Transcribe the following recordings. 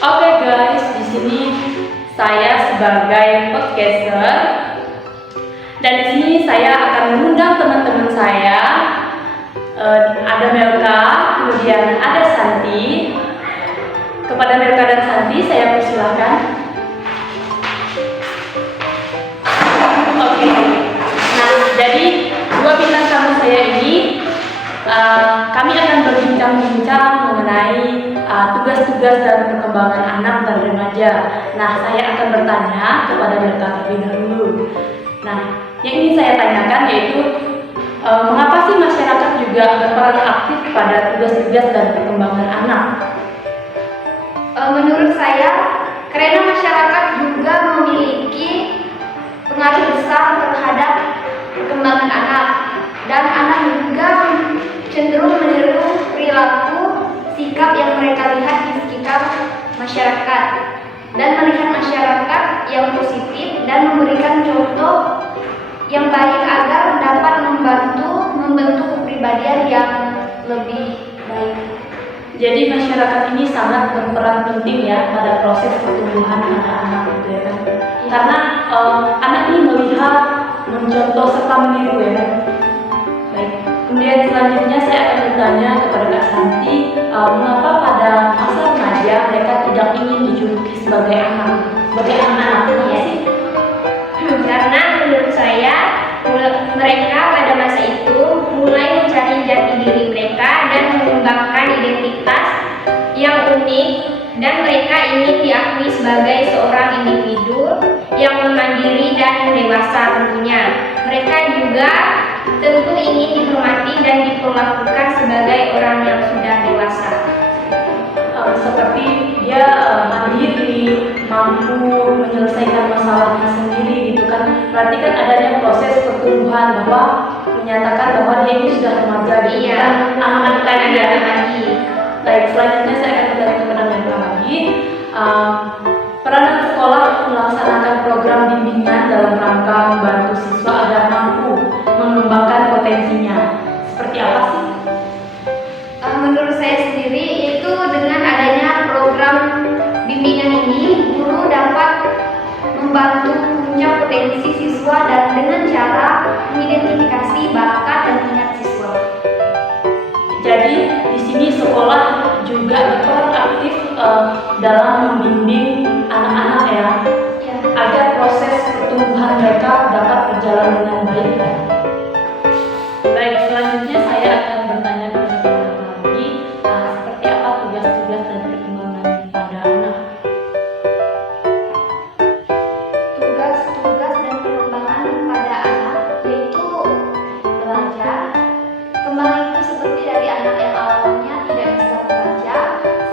Oke guys, di sini saya sebagai podcaster dan di sini saya akan mengundang teman-teman saya. Ada Melka, kemudian ada Santi. Kepada Melka dan Santi saya persilahkan. Oke. Nah, jadi dua bintang tamu saya ini kami akan berbincang-bincang mengenai tugas-tugas dan perkembangan anak dan remaja. Nah, saya akan bertanya kepada Melka terlebih dahulu. Nah, yang ingin saya tanyakan yaitu mengapa sih masyarakat juga berperan aktif pada tugas-tugas dan perkembangan anak? Menurut saya, karena masyarakat juga memiliki pengaruh besar terhadap perkembangan anak, dan anak juga cenderung meniru perilaku sikap yang mereka lihat di sekitar masyarakat dan melihat masyarakat yang positif dan memberikan contoh yang baik agar dapat membentuk kepribadian yang lebih baik. Jadi masyarakat ini sangat berperan penting ya pada proses pertumbuhan anak-anak gitu ya kan. Karena anak ini melihat, mencontoh serta meniru ya kan. Baik. Kemudian selanjutnya saya akan bertanya kepada Kak Santi, mengapa pada masa remaja mereka tidak ingin dijuluki sebagai anak? Sebagai anak-anak kenapa sih? Karena menurut saya mereka pada masa itu mulai mencari jati diri mereka dan mengembangkan identitas yang unik, dan mereka ingin diakui sebagai seorang individu yang mandiri dan dewasa tentunya. Mereka juga tentu ingin dihormati dan diperlakukan sebagai orang yang sudah dewasa. Seperti dia mandiri, mampu menyelesaikan masalahnya sendiri gitu kan. Berarti kan adanya proses pertumbuhan bahwa menyatakan bahwa dia ini sudah remaja gitu kan. Anak-anak lagi. Baik, selanjutnya saya akan bertanya kepada Melka lagi. Peranan sekolah melaksanakan program bimbingan dalam rangka membantu siswa agar mampu mengembangkan potensinya. Seperti apa sih? Menurut saya sendiri itu dengan adanya program bimbingan ini, guru dapat membantu puncak potensi siswa dan dengan cara mengidentifikasi bakat dan minat siswa. Jadi di sini sekolah juga berperan aktif dalam membimbing anak-anak ya, agar proses pertumbuhan mereka dapat berjalan dengan baik. Baik, selanjutnya saya akan bertanya kepada Melka lagi, seperti apa tugas-tugas dan perkembangan pada anak? Tugas-tugas dan perkembangan pada anak yaitu belajar. Kembali itu seperti dari anak yang awalnya tidak bisa membaca,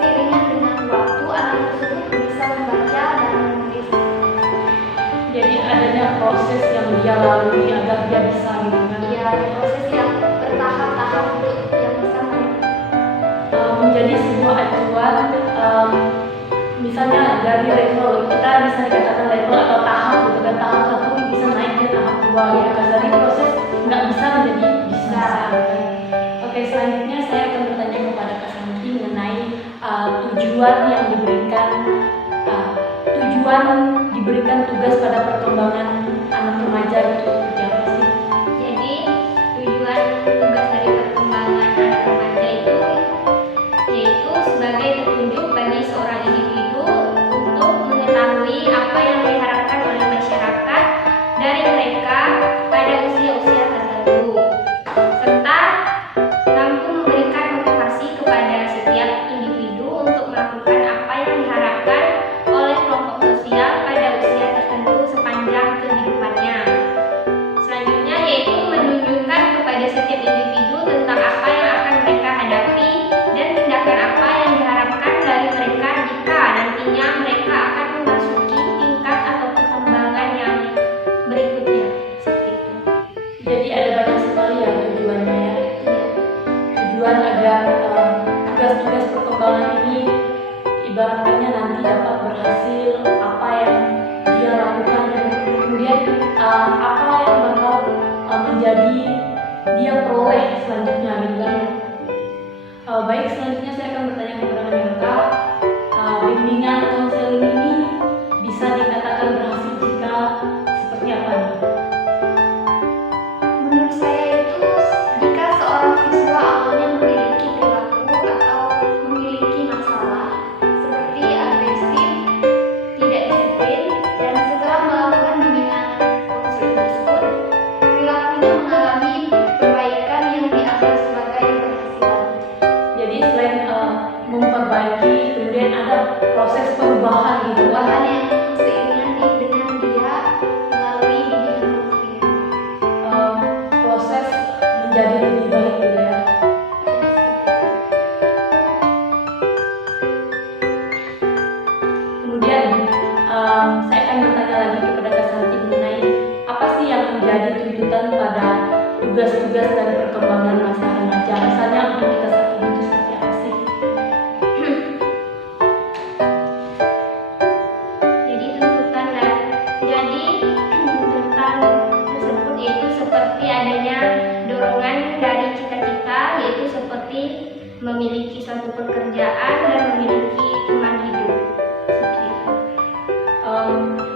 seiringan dengan waktu anak tersebut bisa membaca dan menulis. Jadi adanya proses yang dia lalui agar dia bisa gitu kan? Ya, proses yang bertahap-tahap untuk yang bisa menjadi sebuah acuan, misalnya dari level kita bisa dikatakan level atau tahap gitu kan, tahap 1 bisa naik ke tahap 2 ya kan, dari proses nggak bisa menjadi bisa. Oke, selanjutnya saya akan bertanya kepada Kak Santi mengenai tujuan diberikan tugas pada perkembangan anak remaja itu seperti apa sih? Jadi tujuan tugas dari perkembangan anak remaja itu yaitu sebagai petunjuk bagi seorang individu untuk mengetahui apa yang diharapkan oleh masyarakat dari mereka pada usia-usia tertentu, serta mampu memberikan motivasi kepada setiap individu untuk melakukan apa yang diharapkan oleh kelompok sosial pada usia tertentu sepanjang kehidupannya. Selanjutnya yaitu menunjukkan kepada setiap individu tentang apa yang akan mereka hadapi dan tindakan apa yang diharapkan dari mereka jika nantinya mereka akan memasuki tingkat atau perkembangan yang berikutnya. Seperti itu. Jadi ada banyak sekali ya tujuannya ya. Tujuan agar tugas-tugas perkembangan ini ibaratnya nanti dapat berhasil apa yang dia lakukan, dan kemudian apa yang bakal menjadi dia peroleh selanjutnya gitu kan. Baik, selanjutnya saya akan bertanya kepada Melka, bimbingan konseling ini bisa dikatakan berhasil jika seperti apa nih? Menurut saya itu jika seorang siswa awalnya memiliki perilaku atau memiliki masalah seperti agresif, tidak disiplin, dan setelah melakukan bimbingan konseling tersebut, perilakunya mengalami perbaikan yang dianggap sebagai keberhasilan. Jadi selain memperbaiki, kemudian ada proses perubahan gitu kan? Perubahan yang seiringan dengan dia melalui bimbingan konseling. Proses menjadi lebih baik gitu ya. Kemudian saya akan bertanya lagi kepada Kak Santi mengenai apa sih yang menjadi tuntutan pada tugas-tugas dan perkembangan masa remaja. Misalnya untuk kita saat ini itu seperti apa sih? Tuntutan tersebut yaitu seperti adanya dorongan dari cita-cita, yaitu seperti memiliki suatu pekerjaan dan memiliki teman hidup. Seperti itu.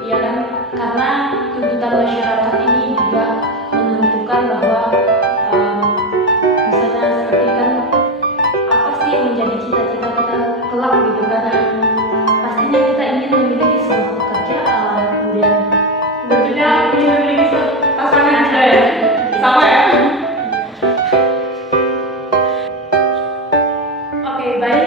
Ya kan, karena tuntutan masyarakat ini juga menentukan bahwa misalnya seperti kan apa sih yang menjadi cita-cita kita kelak gitu kan. Pastinya kita ingin memiliki sebuah pekerjaan, kemudian Tentunya ingin memiliki pasangan juga ya, sama ya. oke, baik.